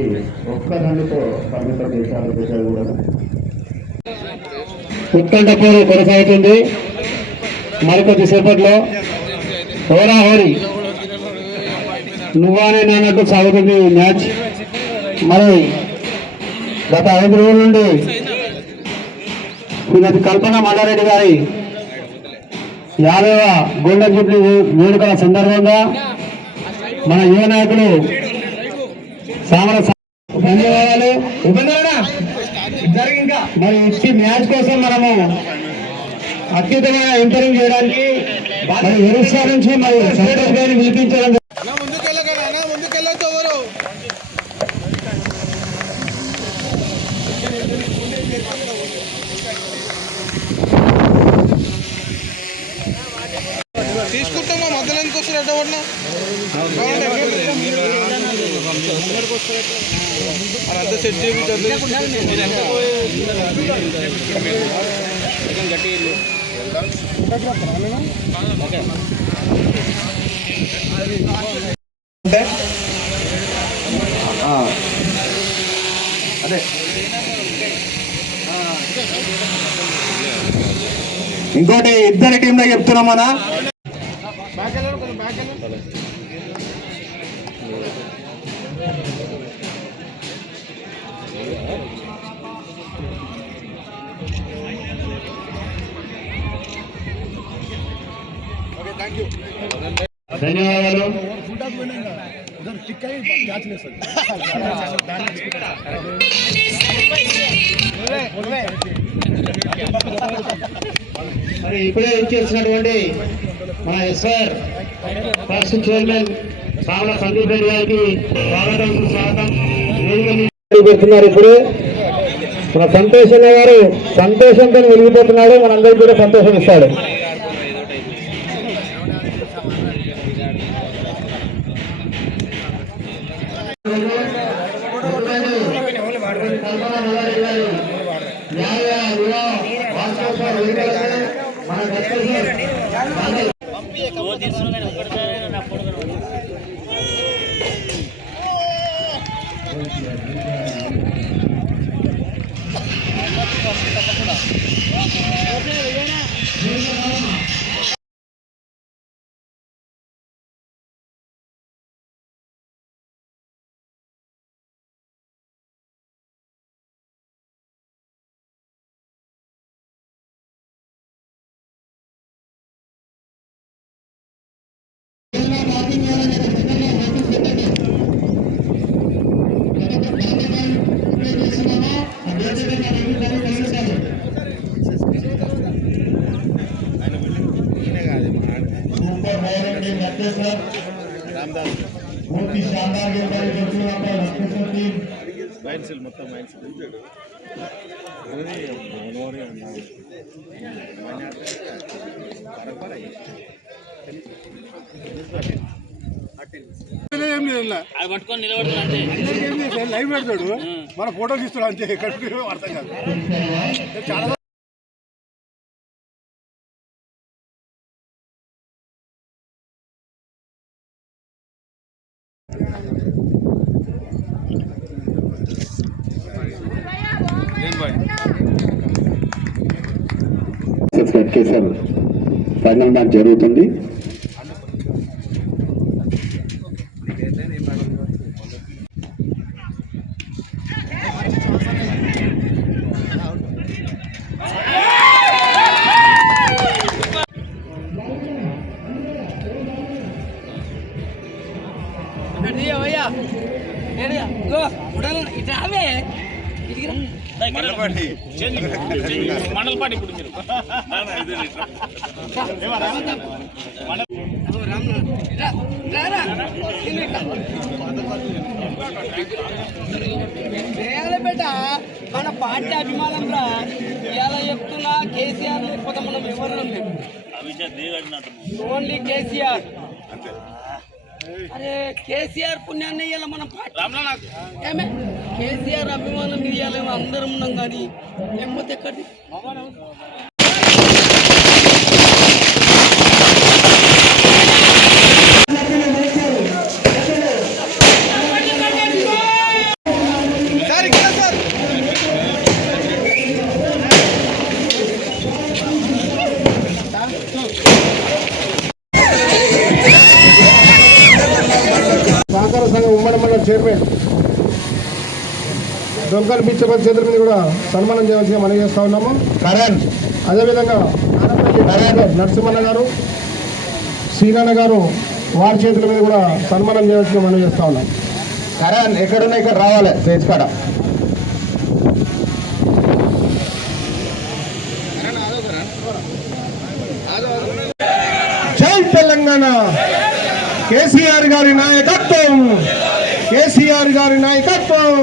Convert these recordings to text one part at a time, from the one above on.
కాబట్టి ఒక్క రన్నుతో పరిమితం చేశారు ప్రజలు కూడా. ఉత్కంఠపూర్ కొనసాగుతుంది. మరికొద్దిసేపట్లో హోరాహోరీ నువ్వానే నాన్నట్టు సాగుతుంది మ్యాచ్. మరి గత 5 రోజుల నుండి శ్రీమతి కల్పన మల్లారెడ్డి గారి 50వ గోల్డెన్ జూబ్లీ వేడుకల సందర్భంగా మన యువ నాయకులు ధన్యవాదాలు. మరి ఈ మ్యాచ్ కోసం మనము అత్యుత్తమైన ఎంకరేజ్ చేయడానికి మరి ఒరిస్సా నుంచి మరి సంతోష్ గారిని పిలిపించడం తీసుకుంటామా మధ్యలో ఎందుకు వస్తారు అడ్డపడినా అంతా సెట్ చేయించండి. అదే ఇంకోటి ఇద్దరి టీంలో చెప్తున్నాం మన ధన్యవాదాలు. మరి ఇప్పుడే ఇచ్చేసినటువంటి మన SR trust chairman Samala Sandeep Reddy గారికి స్వాగతం సుస్వాగతం పెడుతున్నారు. ఇప్పుడు మన సంతోష్ గారు సంతోషంతో వెలిగిపోతున్నాడు. మనందరికీ కూడా సంతోషం ఇస్తాడు. పూర్తి శాంతాలు మొత్తం పట్టుకొని నిలబడుతున్నాడు లైవ్ పెడతాడు, మన ఫోటో తీస్తాడు అంతే. ఎక్కడ అర్థం కాదు. చాలా ఫైనల్ మ్యాచ్ జరుగుతుంది. మండలపాటి ఇప్పుడు మీరు బేట మన పార్టీ అభిమానం రా ఇలా చెప్తున్నా. కేసీఆర్ లేకపోతే మనం ఎవరు లేవు, ఓన్లీ కేసీఆర్. అరే కేసీఆర్ పుణ్యాన్ని ఇవ్వాలి మనం పార్టీ. ఏమే కేసీఆర్ అభిమానం ఇవ్వాలేమో అందరం ఉన్నాం కానీ లేకపోతే ఎక్కడి చైర్మన్ దొంగల్ పిచ్చపతి చేతుల మీద కూడా సన్మానం చేయవలసిగా మనం చేస్తూ ఉన్నాము. అదేవిధంగా నరసింహన్న గారు, శ్రీనాన్న గారు వారి చేతుల మీద కూడా సన్మానం చేయవలసిగా మనం చేస్తూ ఉన్నాం. కరణ్ ఎక్కడున్నా ఇక్కడ రావాలి స్టేజ్ కాడ. జై తెలంగాణ, కేసీఆర్ గారి నాయకత్వం, కేసీఆర్ గారి నాయకత్వం.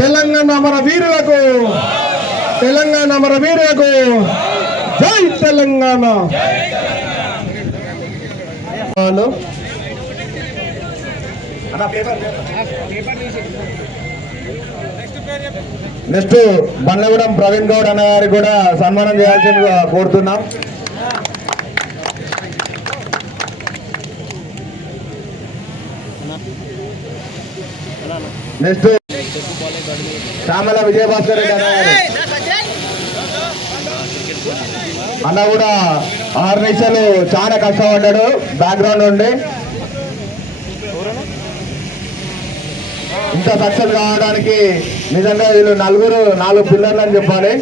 తెలంగాణ మన వీరులకు, తెలంగాణ మన వీరులకు జై తెలంగాణ. నెక్స్ట్ బండ్లగూడెం ప్రవీణ్ గౌడ్ అన్న గారికి కూడా సన్మానం చేయాల్సిందిగా కోరుతున్నాం. నెక్స్ట్ శ్యామల విజయభాస్కర్ రెడ్డి అన్న గారు అన్న కూడా 6 నిమిషాలు చాలా కష్టపడ్డాడు బ్యాక్గ్రౌండ్ నుండి. ఇంత సక్సెస్ కావడానికి నిజంగా వీళ్ళు 4 పిల్లర్లు అని చెప్పాలి.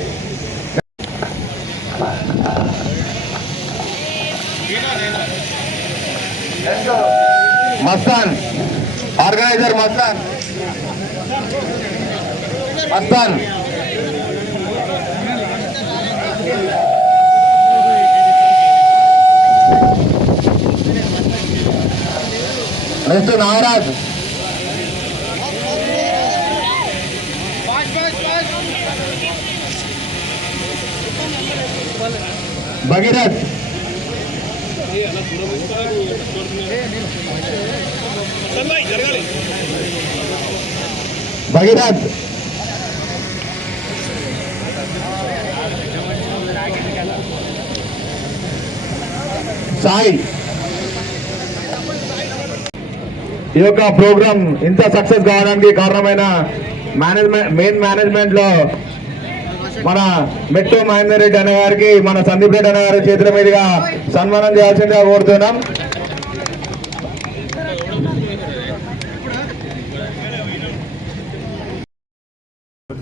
Mastan organiser Mastan next Nagaraj, Bhagirath, Sai. ఈ యొక్క ప్రోగ్రాం ఇంత సక్సెస్ కావడానికి కారణమైన మెయిన్ మేనేజ్మెంట్ లో మన మెట్టు మహేందర్ రెడ్డి అన్న గారికి, మన సందీప్ రెడ్డి అన్న గారి చేతుల మీదుగా సన్మానం చేయాల్సిందిగా కోరుతున్నాం.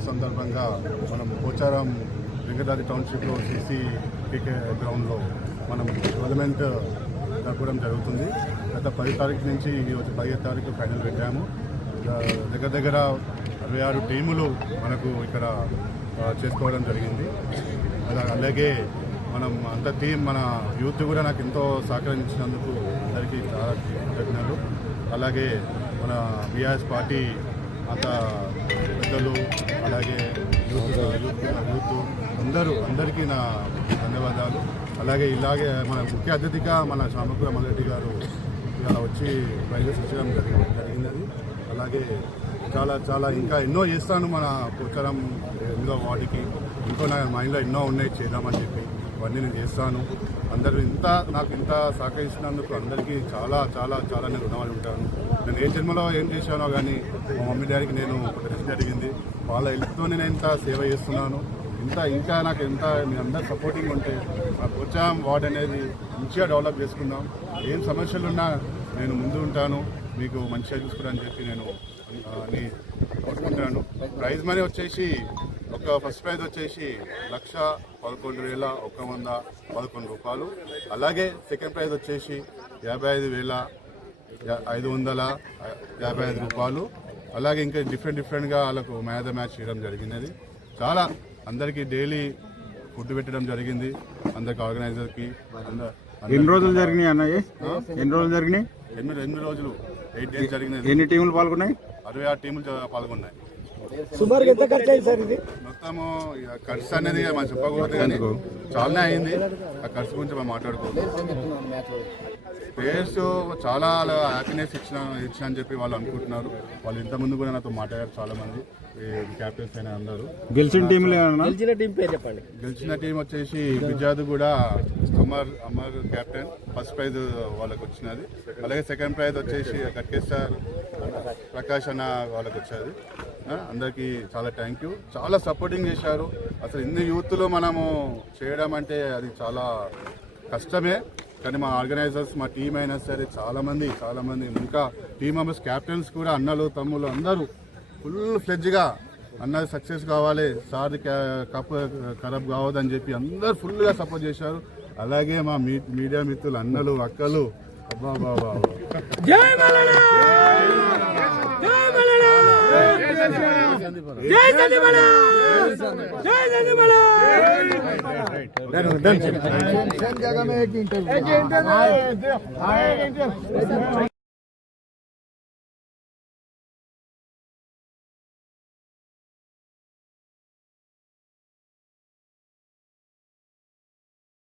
సందర్భంగా మనం పోచారం వెంకటాద్రి టౌన్షిప్లో సిసి క్రికెట్ గ్రౌండ్లో మనం టోర్నమెంట్ జరపడం జరుగుతుంది. గత 10 తారీఖు నుంచి ఈరోజు 15 తారీఖు ఫైనల్ పెట్టాము. దగ్గర 66 టీములు మనకు ఇక్కడ చేసుకోవడం జరిగింది. అలాగే మనం అంత టీం మన యూత్ కూడా నాకు ఎంతో సహకరించినందుకు అందరికీ చాలా కృతజ్ఞతలు. అలాగే మన బీఆర్ఎస్ పార్టీ అంత పెద్దలు, అలాగే యూత్ అందరికీ నా ధన్యవాదాలు. అలాగే ఇలాగే మన ముఖ్య అతిథిగా మన శ్యామకూర మల్లెడ్డి గారు ఇలా వచ్చి ప్రైజెస్ ఇచ్చడం జరిగినది. అలాగే చాలా ఇంకా ఎన్నో చేస్తాను మన పోచారం 8వ వార్డుకి. ఇంకో నా మైండ్లో ఎన్నో ఉన్నాయి చేద్దామని చెప్పి, అవన్నీ నేను చేస్తాను. అందరూ నాకు ఇంత సహకరించినందుకు అందరికీ చాలా నేను రుణపడి ఉంటాను. నేను ఏ జన్మలో ఏం చేశానో కానీ మా మమ్మీ డాడీకి నేను ప్రదర్శన జరిగింది. వాళ్ళ హెల్ప్తో నేను ఇంత సేవ చేస్తున్నాను. ఇంకా నాకు మీ అందరు సపోర్టింగ్ ఉంటే మా పోచారం వార్డ్ అనేది మంచిగా డెవలప్ చేసుకుందాం. ఏం సమస్యలున్నా నేను ముందు ఉంటాను, మీకు మంచిగా చూసుకున్నాను చెప్పి నేను కోరుకుంటున్నాను. ప్రైజ్ మనీ వచ్చేసి ఫస్ట్ ప్రైజ్ వచ్చేసి 1,11,111 రూపాయలు. అలాగే సెకండ్ ప్రైజ్ వచ్చేసి 55,555 రూపాయలు. అలాగే ఇంకా డిఫరెంట్గా వాళ్ళకు మ్యాచ్ చేయడం జరిగినది. చాలా అందరికీ డైలీ ఫుడ్ పెట్టడం జరిగింది. అందరికి ఆర్గనైజర్కి. ఎన్ని రోజులు జరిగినాయి అన్నయ్య? ఎన్ని రోజులు జరిగినాయి? 8 రోజులు 8 డేస్ జరిగినది. ఎన్ని టీములు పాల్గొన్నాయి? 66 టీములు పాల్గొన్నాయి. సుమారుగా ఎంత ఖర్చు అయింది సార్ ఇది? మొత్తము ఖర్చు అనేది మనం చెప్పకూడదు కానీ చాలానే అయింది. ఆ ఖర్చు గురించి మనం మాట్లాడుకోవచ్చు. ప్లేయర్స్ చాలా హ్యాపీనెస్ ఇచ్చిన అని చెప్పి వాళ్ళు అనుకుంటున్నారు. వాళ్ళు ఇంతకుముందు కూడా నాతో మాట్లాడారు చాలా మంది క్యాప్టెన్స్ అయిన అందరూ. గెలిచిన టీం పేరు చెప్పండి. గెలిచిన టీం వచ్చేసి గుజరాత్ కూడా అమర్ క్యాప్టెన్ ఫస్ట్ ప్రైజ్ వాళ్ళకి వచ్చినది. అలాగే సెకండ్ ప్రైజ్ వచ్చేసి కట్కేశ్వర్ ప్రకాష్ అన్న వాళ్ళకి వచ్చేది. అందరికీ చాలా థ్యాంక్ యూ. చాలా సపోర్టింగ్ చేశారు. అసలు ఇన్ని యూత్లో మనము చేయడం అంటే అది చాలా కష్టమే. కానీ మా ఆర్గనైజర్స్, మా టీం అయినా సరే చాలామంది ఇంకా టీం మెంబర్స్, క్యాప్టెన్స్ కూడా, అన్నలు తమ్ముళ్ళు అందరూ ఫుల్ ఫ్లెడ్జ్గా అన్నది సక్సెస్ కావాలి, సార్ కప్ ఖరాబ్ కావద్దని చెప్పి అందరు ఫుల్గా సపోర్ట్ చేశారు. అలాగే మా మీడియా మిత్రులు, అన్నలు, అక్కలు, అబ్బా బాబా जगह में एक इंटरव्यू